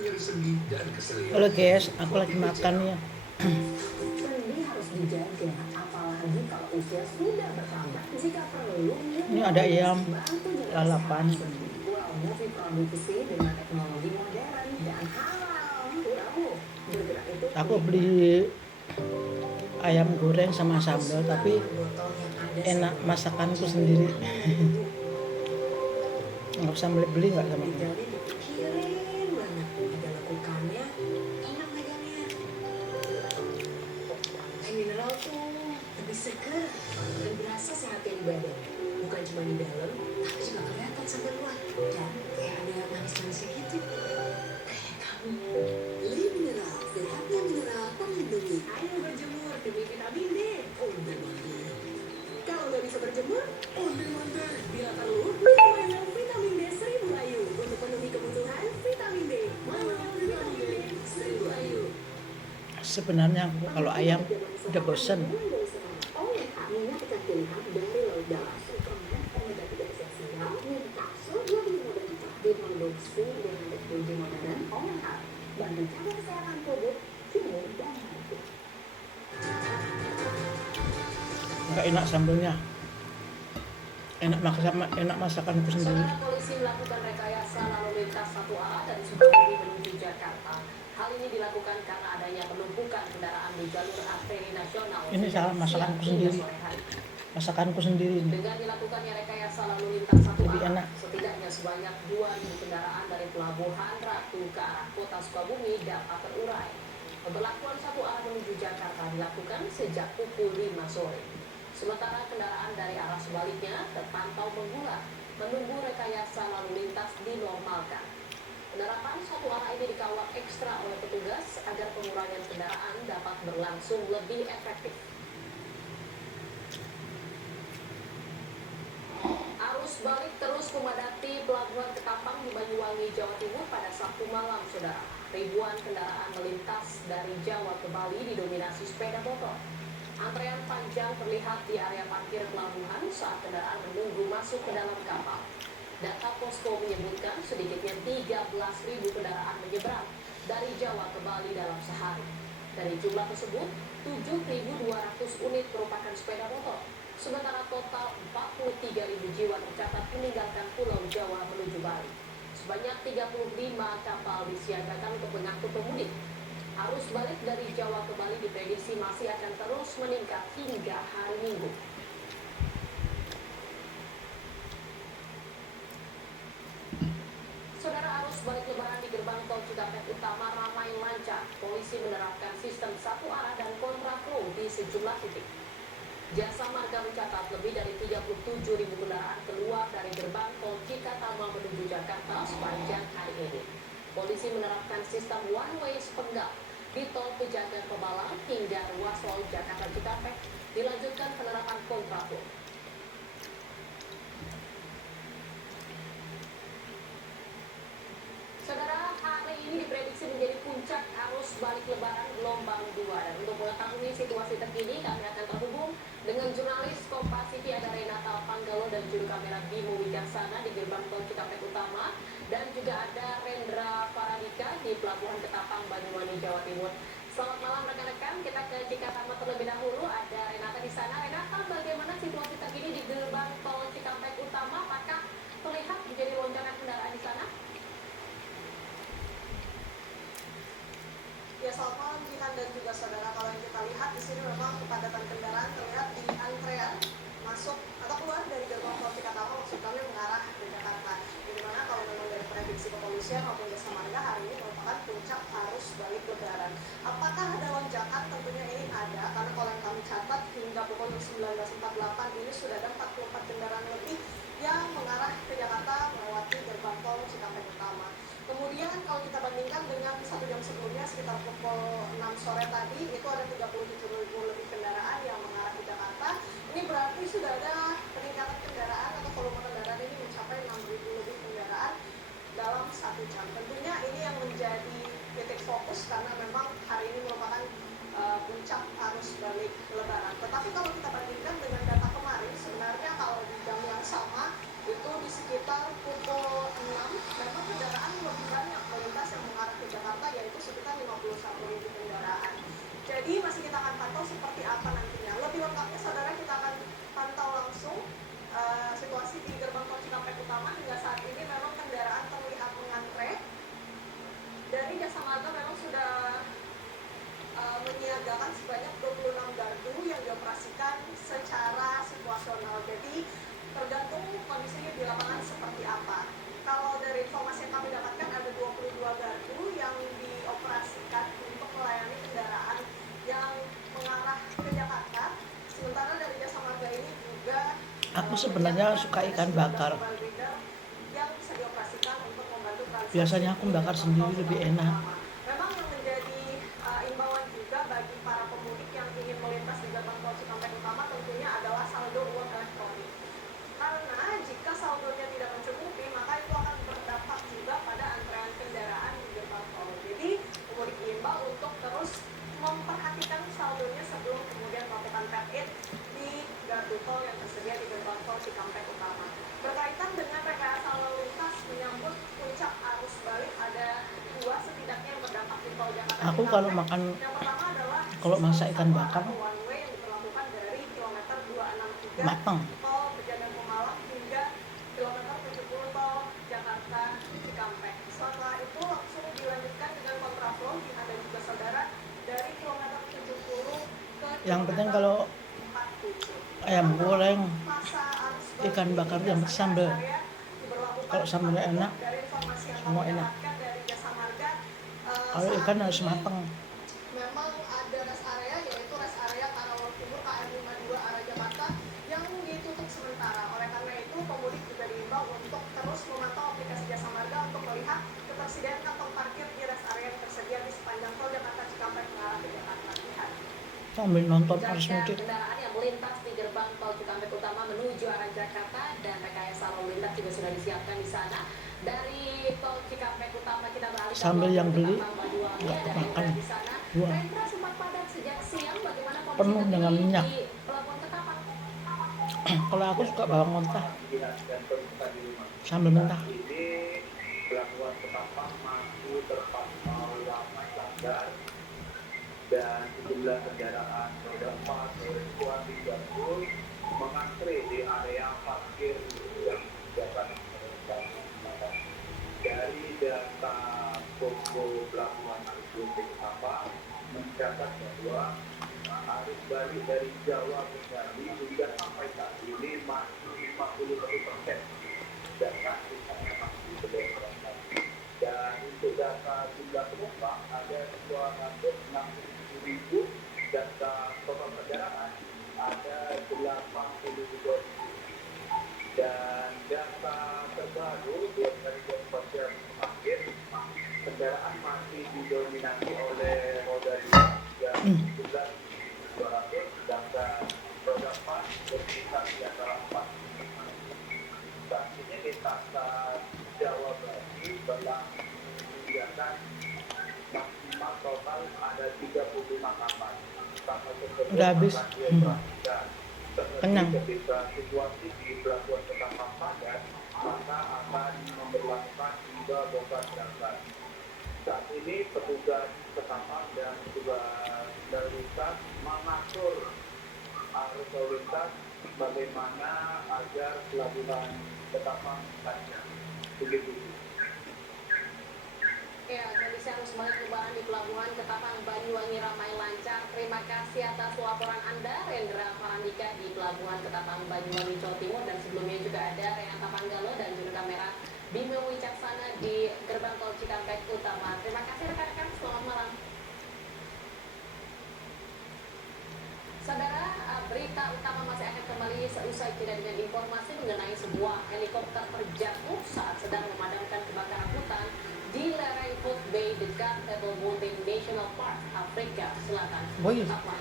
nyeri sendi dan keselian. Halo guys, aku lagi makan ya. Sendi harus dijaga, apalagi kalau usia sudah bertambah. Jika perlu, Ini ada ayam bantu jaga lalapan. kesehatan sendi. Pulau Movi produksi dengan teknologi modern dan halal. Pulau bergerak itu Aku beli ayam goreng sama sambal, tapi enak masakanku sendiri. Nggak usah beli nggak sama aku. Dipikirin banget ada lekukannya, enak megangnya. Air mineral tuh lebih seger dan berasa sehatnya di badan. Bukan cuma di dalam, tapi juga kelihatan sampai luar. Dan kayak ada manis-manisnya gitu. Kayak kamu. Li Mineral, sehatnya mineral melindungi. Ayo berjemur demi vitamin D. Onde mandi. Kalau nggak bisa berjemur, onde mandi. Bila perlu, minum vitamin D 1000 ayu untuk penuhi kebutuhan vitamin D. Minum vitamin D 1000 ayu. Sebenarnya aku kalau ayam udah bosen. Minyak ikan pilihan dari laut dalam. Suplemen omega 3 esensial yang kapsul lebih mudah diproduksi dengan teknologi modern OMH. Bantu jaga kesehatan tubuh, tubuh dan hati. Nggak enak sambalnya. Enak masakanku sendiri. Saudara, polisi melakukan rekayasa lalu lintas satu arah dari Sukabumi menuju Jakarta. Hal ini dilakukan karena adanya penumpukan kendaraan di jalur arteri nasional. Ini salah masakanku sendiri. Masakanku sendiri ini. Dengan dilakukannya rekayasa lalu lintas satu Lebih arah, enak. setidaknya sebanyak 2.000 kendaraan dari Pelabuhan Ratu ke arah kota Sukabumi dapat terurai. Pemberlakuan satu arah menuju Jakarta dilakukan sejak pukul 5 sore. Sementara kendaraan dari arah sebaliknya terpantau mengular, menunggu rekayasa lalu lintas dinormalkan. Penerapan satu arah ini dikawal ekstra oleh petugas agar pengurangan kendaraan dapat berlangsung lebih efektif. Arus balik terus memadati Pelabuhan Ketapang di Banyuwangi, Jawa Timur pada Sabtu malam, saudara. Ribuan kendaraan melintas dari Jawa ke Bali didominasi sepeda motor. Antrean panjang terlihat di area parkir pelabuhan saat kendaraan menunggu masuk ke dalam kapal. Data Posko menyebutkan sedikitnya 13.000 kendaraan menyeberang dari Jawa ke Bali dalam sehari. Dari jumlah tersebut, 7.200 unit merupakan sepeda motor. Sementara total 43.000 jiwa tercatat meninggalkan Pulau Jawa menuju Bali. Sebanyak 35 kapal disiagakan untuk mengangkut pemudik. Arus balik dari Jawa ke Bali diprediksi masih akan terus meningkat hingga hari Minggu. Saudara, arus balik lebaran di gerbang tol Cikampek Utama ramai lancar. Polisi menerapkan sistem satu arah dan kontraflow di sejumlah titik. Jasa Marga mencatat lebih dari 37.000 kendaraan keluar dari gerbang tol Cikatama menuju Jakarta sepanjang hari ini. Polisi menerapkan sistem one way sepenggal di tol Pejagan Pemalang hingga ruas tol Jakarta Cikampek. Dilanjutkan penerapan kontraflow. Saudara, hari ini diprediksi menjadi puncak arus balik lebaran gelombang 2. Dan untuk mengetahui situasi terkini, kami akan terhubung dengan jurnalis Kompas TV ada Renata Panggalo dan juru kamera Bimo Wijaksana di gerbang tol Cikampek Utama. Dan juga ada Rendra Faradika di Pelabuhan Ketapang, Banyuwangi, Jawa Timur. Selamat malam rekan-rekan, kita ke Cikatama terlebih dahulu. Ada Renata di sana. Renata, bagaimana situasi terkini di gerbang tol Cikampek Utama? Apakah terlihat menjadi lonjakan kendaraan di sana? Ya, selamat malam Jihan dan juga saudara. Kalau yang kita lihat di sini memang kepadatan kendaraan terlihat di antrean masuk atau keluar dari gerbang tol Cikatama, maksud kami mengarah ke Jakarta. Di mana kalau memang dari prediksi kepolisian maupun jasa marga hari ini merupakan puncak arus balik lebaran. Apakah ada lonjakan? Tentunya ini ada, karena kalau yang kami catat hingga pukul 19.48 ini sudah ada 44 kendaraan lebih yang mengarah ke Jakarta melewati gerbang tol Cikampek Utama. Kemudian kalau kita bandingkan dengan 1 jam sebelumnya sekitar pukul 6 sore tadi, itu ada 37.000 lebih kendaraan yang mengarah ke Jakarta. Ini berarti sudah ada peningkatan kendaraan atau volume kendaraan ini mencapai 6.000 lebih kendaraan dalam 1 jam. Tentunya ini yang menjadi titik fokus karena memang hari ini merupakan puncak arus balik lebaran. Tetapi kalau kita bandingkan dengan data kemarin, sebenarnya kalau di jam yang sama itu di sekitar pukul 6 memang kendaraan lebih banyak melintas yang mengarah ke Jakarta. atau seperti apa nantinya. Lebih lengkapnya saudara kita akan pantau langsung situasi di gerbang tol Cikampek Utama. Hingga saat ini memang kendaraan terlihat mengantre. Dari Jasa Marga memang sudah menyiagakan sebanyak 26 gardu yang dioperasikan secara situasional. Jadi tergantung kondisinya di lapangan seperti apa. Kalau dari informasi yang kami dapatkan ada 22 gardu yang dioperasikan untuk melayani kendaraan yang mengarah ke Jakarta. Sementara dari Jasa Marga ini juga Aku sebenarnya suka ikan bakar. yang bisa dioperasikan untuk membantu transaksi. Biasanya aku bakar sendiri lebih enak. Memang yang menjadi imbauan juga bagi para pemudik yang ingin melintas di gerbang tol Cikampek Utama tentunya adalah saldo uang elektronik. Karena jika saldonya tidak mencukupi, maka itu akan berdampak juga pada antrean kendaraan di gerbang tol. Jadi pemudik diimbau untuk terus memperhatikan saldonya sebelum kemudian melakukan tap-in di gardu tol yang tersedia di gerbang tol Cikampek Utama. Berkaitan dengan rekayasa lalu lintas menyambut puncak arus balik, ada dua setidaknya yang berdampak di tol Jakarta Aku Cikampek. kalau makan, Yang pertama adalah kalau masak ikan bakar, one way yang diberlakukan dari kilometer 263 matang. tol Pejagaan Pemalang hingga kilometer 70 tol Jakarta Cikampek. Setelah itu langsung dilanjutkan dengan kontraflow di ada juga saudara dari kilometer 70 ke Yang penting kalau 47. ayam goreng, Masa arus balik ikan bakar yang bersambal. Kalau sambalnya enak, dari informasi yang semua kami enak. dapatkan dari Jasa Marga, Kalau saat ikan harus ini matang. memang ada rest area yaitu rest area Karawang Timur KM 52 arah Jakarta yang ditutup sementara. Oleh karena itu pemudik juga diimbau untuk terus memantau aplikasi Jasa Marga untuk melihat ketersediaan kantong parkir di rest area yang tersedia di sepanjang tol Jakarta Cikampek mengarah ke Jakarta. Lihat. Sambil nonton arus Jika mudik. kendaraan yang melintas di gerbang tol Cikampek Utama menuju arah Jakarta dan rekayasa lalu lintas juga sudah disiapkan di sana. Dari tol Cikampek Utama kita beralih ke Sambil yang beli, Ketapang Banyuwangi, nggak ada kemakan. Rendra di sana. Dua. Rendra sempat padat sejak siang. Bagaimana kondisi Penuh terkini dengan minyak. di Pelabuhan Ketapang? Kalau aku suka bawang mentah, sambal mentah. Ini pelabuhan Ketapang masih terpantau ramai lancar dan sejumlah kendaraan roda 4, roda 2, 3 pun mengantre di area parkir yang disediakan dari data Posko Pelabuhan Arus Ketapang mencatat bahwa arus balik dari Jawa ke Bali hingga sampai saat ini masih 51% data sisanya masih belum berangkat. Dan untuk data jumlah penumpang ada 267.000, data total kendaraan ada 82.000. Dan data terbaru dari Departemen Jam terakhir, kendaraan masih didominasi oleh roda 2 yang jumlah 200, sedangkan roda 4 berkisar di antara 4. Saat ini di tata Jawa Bali telah menyediakan maksimal total ada 35 kamar. Kamar tersebut Udah habis. akan dioperasikan. Kenyang. Ketika situasi di Pelabuhan Ketapang padat, maka akan memperlakukan hingga bongkar berangkat. Saat ini petugas Ketapang dan juga lalu lintas mengatur arus lalu lintas bagaimana agar pelabuhan Ketapang lancar. Begitu. Ya, kondisi arus balik lebaran di Pelabuhan Ketapang Banyuwangi ramai lancar. Terima kasih atas laporan Anda, Rendra Farandika di Pelabuhan Ketapang Banyuwangi, Jawa Timur. Dan sebelumnya juga ada Renata Panggalo dan juru kamera Bimo Wicaksana di gerbang tol Cikampek Utama. Terima kasih rekan-rekan, selamat malam. Saudara, berita utama masih akan kembali seusai jeda dengan informasi mengenai sebuah helikopter terjatuh saat sedang memadamkan kebakaran hutan di lereng Foot Bay dekat Table Mountain National Park, Afrika Selatan. Boy. Tetaplah